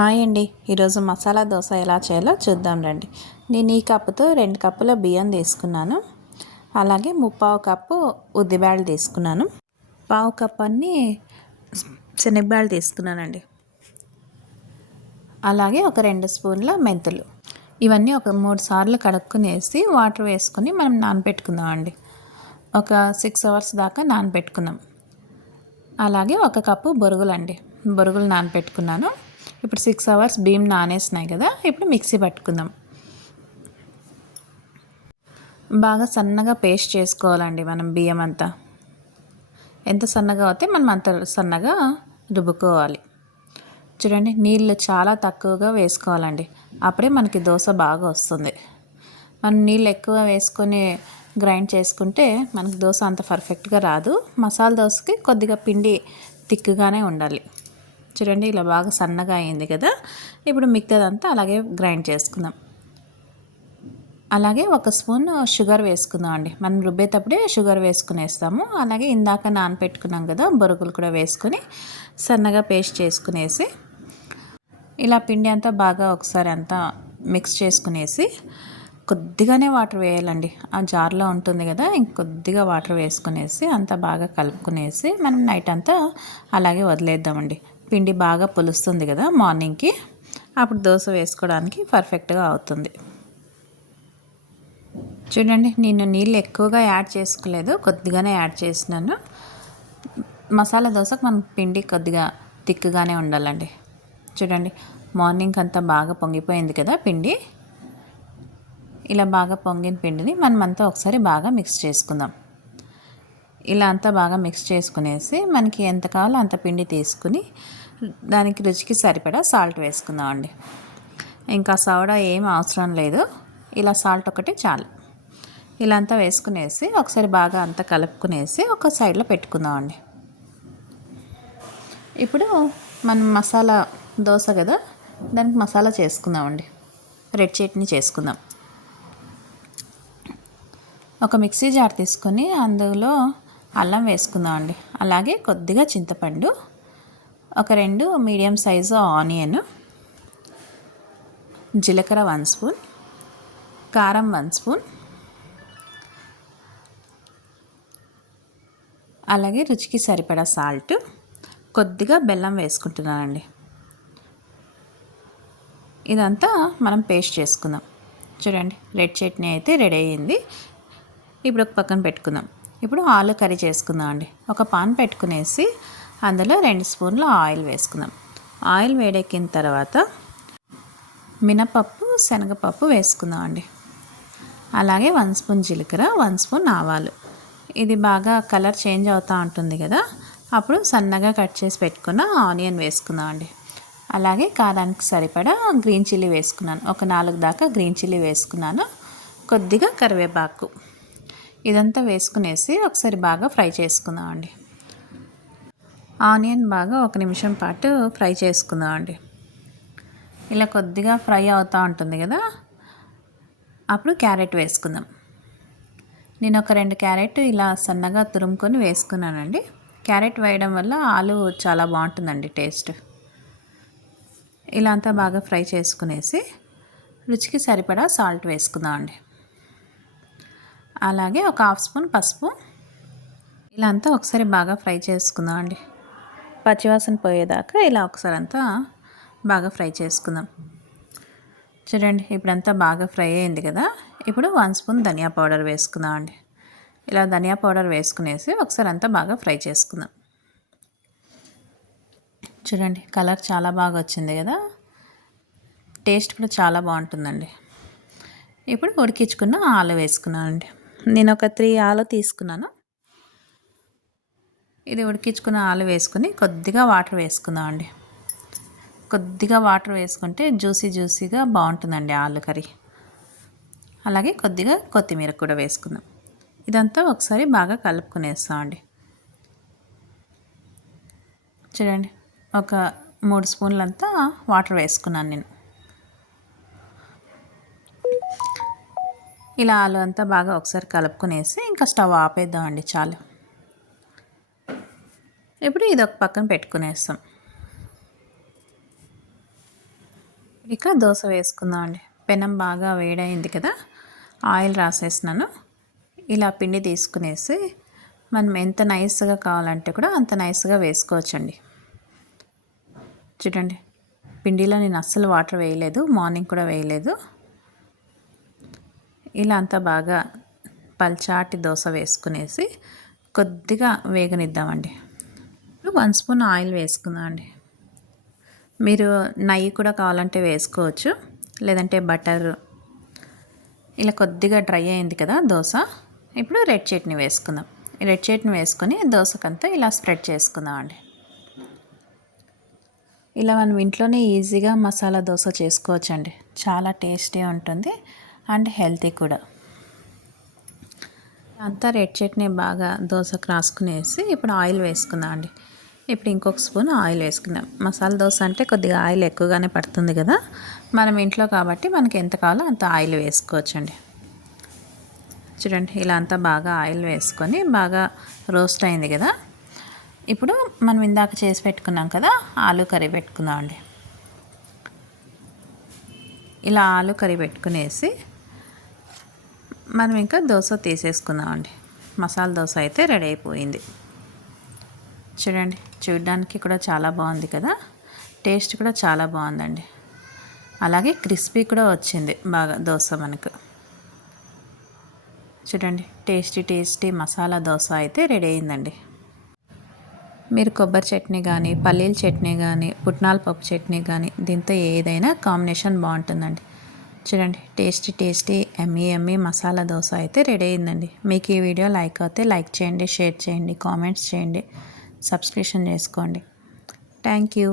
Hi అండి. ఈరోజు మసాలా దోశ ఎలా చేయాలో చూద్దాం రండి. నేను ఈ కప్పుతో 2 కప్పుల బియ్యం తీసుకున్నాను. అలాగే ముప్పావు కప్పు ఉద్దిబ్యాళ్ళు తీసుకున్నాను. పావు కప్పు అన్ని శనగబ్యాళ్ళు తీసుకున్నానండి. అలాగే ఒక 2 స్పూన్ల మెంతులు. ఇవన్నీ ఒక 3 సార్లు కడుక్కునేసి వాటర్ వేసుకొని మనం నానబెట్టుకుందాం అండి. ఒక 6 అవర్స్ దాకా నానబెట్టుకుందాం. అలాగే ఒక కప్పు బొరుగులండి. బొరుగులు నానబెట్టుకున్నాను. ఇప్పుడు 6 అవర్స్ బియ్యం నానేసినాయి కదా, ఇప్పుడు మిక్సీ పట్టుకుందాం. బాగా సన్నగా పేస్ట్ చేసుకోవాలండి మనం బియ్యం అంతా. ఎంత సన్నగా అవుతే మనం అంత సన్నగా రుబ్బుకోవాలి. చూడండి, నీళ్ళు చాలా తక్కువగా వేసుకోవాలండి. అప్పుడే మనకి దోశ బాగా వస్తుంది. మనం నీళ్ళు ఎక్కువ వేసుకొని గ్రైండ్ చేసుకుంటే మనకి దోశ అంత పర్ఫెక్ట్గా రాదు. మసాలా దోశకి కొద్దిగా పిండి తిక్కుగానే ఉండాలి. చూడండి, ఇలా బాగా సన్నగా అయింది కదా. ఇప్పుడు మిగతాదంతా అలాగే గ్రైండ్ చేసుకుందాం. అలాగే ఒక స్పూన్ షుగర్ వేసుకుందాం అండి. మనం రుబ్బేటప్పుడే షుగర్ వేసుకునేస్తాము. అలాగే ఇందాక నానపెట్టుకున్నాం కదా, బొరుగులు కూడా వేసుకొని సన్నగా పేస్ట్ చేసుకునేసి ఇలా పిండి అంతా బాగా ఒకసారి అంతా మిక్స్ చేసుకునేసి కొద్దిగానే వాటర్ వేయాలండి. ఆ జార్లో ఉంటుంది కదా, ఇంకొద్దిగా వాటర్ వేసుకునేసి అంతా బాగా కలుపుకునేసి మనం నైట్ అంతా అలాగే వదిలేద్దామండి. పిండి బాగా పులుస్తుంది కదా మార్నింగ్కి, అప్పుడు దోశ వేసుకోవడానికి పర్ఫెక్ట్గా అవుతుంది. చూడండి, నేను నీళ్ళు ఎక్కువగా యాడ్ చేసుకోలేదు, కొద్దిగానే యాడ్ చేసినాను. మసాలా దోశకు మన పిండి కొద్దిగా థిక్గానే ఉండాలండి. చూడండి, మార్నింగ్ అంతా బాగా పొంగిపోయింది కదా పిండి. ఇలా బాగా పొంగిన పిండిని మనమంతా ఒకసారి బాగా మిక్స్ చేసుకుందాం. ఇలా అంతా బాగా మిక్స్ చేసుకునేసి మనకి ఎంత కావాలో అంత పిండి తీసుకుని దానికి రుచికి సరిపడా సాల్ట్ వేసుకుందాం అండి. ఇంకా సోడా ఏం అవసరం లేదు, ఇలా సాల్ట్ ఒకటి చాలు. ఇలా అంతా వేసుకునేసి ఒకసారి బాగా అంతా కలుపుకునేసి ఒక సైడ్లో పెట్టుకుందాం అండి. ఇప్పుడు మనం మసాలా దోశ కదా, దానికి మసాలా చేసుకుందామండి. రెడ్ చట్నీ చేసుకుందాం. ఒక మిక్సీ జార్ తీసుకొని అందులో అల్లం వేసుకుందాం అండి. అలాగే కొద్దిగా చింతపండు, ఒక 2 మీడియం సైజు ఆనియన్, జీలకర్ర 1 స్పూన్, కారం 1 స్పూన్, అలాగే రుచికి సరిపడా సాల్ట్, కొద్దిగా బెల్లం వేసుకుంటున్నానండి. ఇదంతా మనం పేస్ట్ చేసుకుందాం. చూడండి, రెడ్ చట్నీ అయితే రెడీ అయ్యింది. ఇప్పుడు ఒక పక్కన పెట్టుకుందాం. ఇప్పుడు ఆలు కర్రీ చేసుకుందాం అండి. ఒక పాన్ పెట్టుకునేసి అందులో 2 స్పూన్ల ఆయిల్ వేసుకుందాం. ఆయిల్ వేడెక్కిన తర్వాత మినపప్పు, శనగపప్పు వేసుకుందాం అండి. అలాగే 1 స్పూన్ జీలకర్ర, 1 స్పూన్ ఆవాలు. ఇది బాగా కలర్ చేంజ్ అవుతూ ఉంటుంది కదా, అప్పుడు సన్నగా కట్ చేసి పెట్టుకున్న ఆనియన్ వేసుకుందాం అండి. అలాగే కారానికి సరిపడా గ్రీన్ చిల్లీ వేసుకున్నాను. ఒక 4 దాకా గ్రీన్ చిల్లీ వేసుకున్నాను. కొద్దిగా కరివేపాకు. ఇదంతా వేసుకునేసి ఒకసారి బాగా ఫ్రై చేసుకుందాం అండి. ఆనియన్ బాగా 1 నిమిషం పాటు ఫ్రై చేసుకుందాం అండి. ఇలా కొద్దిగా ఫ్రై అవుతూ ఉంటుంది కదా, అప్పుడు క్యారెట్ వేసుకుందాం. నేను ఒక 2 క్యారెట్ ఇలా సన్నగా తురుముకొని వేసుకున్నానండి. క్యారెట్ వేయడం వల్ల ఆలు చాలా బాగుంటుందండి టేస్ట్. ఇలా అంతా బాగా ఫ్రై చేసుకునేసి రుచికి సరిపడా సాల్ట్ వేసుకుందాం అండి. అలాగే ఒక 1/2 స్పూన్ పసుపు. ఇలా అంతా ఒకసారి బాగా ఫ్రై చేసుకుందాం అండి. పచ్చివాసన పోయేదాకా ఇలా ఒకసారి అంతా బాగా ఫ్రై చేసుకుందాం. చూడండి, ఇప్పుడంతా బాగా ఫ్రై అయింది కదా. ఇప్పుడు 1 స్పూన్ ధనియా పౌడర్ వేసుకుందాం అండి. ఇలా ధనియా పౌడర్ వేసుకునేసి ఒకసారి అంతా బాగా ఫ్రై చేసుకుందాం. చూడండి, కలర్ చాలా బాగా వచ్చింది కదా, టేస్ట్ కూడా చాలా బాగుంటుందండి. ఇప్పుడు ఉడికించుకున్న ఆలు వేసుకున్నానండి. నేను ఒక 3 ఆలు తీసుకున్నాను. ఇది ఉడికించుకున్న ఆలు వేసుకుని కొద్దిగా వాటర్ వేసుకుందాం అండి. కొద్దిగా వాటర్ వేసుకుంటే జ్యూసీగా బాగుంటుందండి ఆలు కర్రీ. అలాగే కొద్దిగా కొత్తిమీర కూడా వేసుకుందాం. ఇదంతా ఒకసారి బాగా కలుపుకునేస్తామండి. చూడండి, ఒక 3 స్పూన్లంతా వాటర్ వేసుకున్నాను నేను. ఇలా ఆలు అంతా బాగా ఒకసారి కలుపుకునేసి ఇంకా స్టవ్ ఆపేద్దామండి, చాలు. ఇప్పుడు ఇది ఒక పక్కన పెట్టుకునేస్తాం. ఇక దోశ వేసుకుందాం అండి. పెనం బాగా వేడైంది కదా, ఆయిల్ రాసేసినాను. ఇలా పిండి తీసుకునేసి మనం ఎంత నైస్గా కావాలంటే కూడా అంత నైస్గా వేసుకోవచ్చండి. చూడండి, పిండిలో నేను అస్సలు వాటర్ వేయలేదు, మార్నింగ్ కూడా వేయలేదు. ఇలా అంతా బాగా పల్చాటి దోశ వేసుకునేసి కొద్దిగా వేగనిద్దామండి. 1 స్పూన్ ఆయిల్ వేసుకుందాం అండి. మీరు నెయ్యి కూడా కావాలంటే వేసుకోవచ్చు, లేదంటే బటర్. ఇలా కొద్దిగా డ్రై అయింది కదా దోశ. ఇప్పుడు రెడ్ చట్నీ వేసుకుందాం. రెడ్ చట్నీ వేసుకొని దోశకంతా ఇలా స్ప్రెడ్ చేసుకుందాం అండి. ఇలా మనం ఇంట్లోనే ఈజీగా మసాలా దోశ చేసుకోవచ్చండి. చాలా టేస్టీ ఉంటుంది అండ్ హెల్తీ కూడా. అంతా రెడ్ చట్నీ బాగా దోశకు రాసుకునేసి ఇప్పుడు ఆయిల్ వేసుకుందాం అండి. ఇప్పుడు ఇంకొక స్పూన్ ఆయిల్ వేసుకుందాం. మసాలా దోశ అంటే కొద్దిగా ఆయిల్ ఎక్కువగానే పడుతుంది కదా, మనం ఇంట్లో కాబట్టి మనకి ఎంత కావాలో అంత ఆయిల్ వేసుకోవచ్చండి. చూడండి, ఇలా అంతా బాగా ఆయిల్ వేసుకొని బాగా రోస్ట్ అయింది కదా. ఇప్పుడు మనం ఇందాక చేసి పెట్టుకున్నాం కదా, ఆలు కర్రీ పెట్టుకుందాం అండి. ఇలా ఆలు కర్రీ పెట్టుకునేసి మనం ఇంకా దోశ తీసేసుకుందామండి. మసాలా దోశ అయితే రెడీ అయిపోయింది. చూడండి, చూడడానికి కూడా చాలా బాగుంది కదా, టేస్ట్ కూడా చాలా బాగుందండి. అలాగే క్రిస్పీ కూడా వచ్చింది బాగా దోశ మనకు. చూడండి, టేస్టీ మసాలా దోశ అయితే రెడీ అయిందండి. మీరు కొబ్బరి చట్నీ కానీ, పల్లీల చట్నీ కానీ, పుట్నాల పప్పు చట్నీ కానీ, దీంతో ఏదైనా కాంబినేషన్ బాగుంటుందండి. చూడండి, టేస్టీ ఎమ్మీ మసాలా దోశ అయితే రెడీ అయిందండి. మీకు ఈ వీడియో లైక్ అయితే లైక్ చేయండి, షేర్ చేయండి, కామెంట్స్ చేయండి, సబ్స్క్రిప్షన్ చేసుకోండి. Thank you.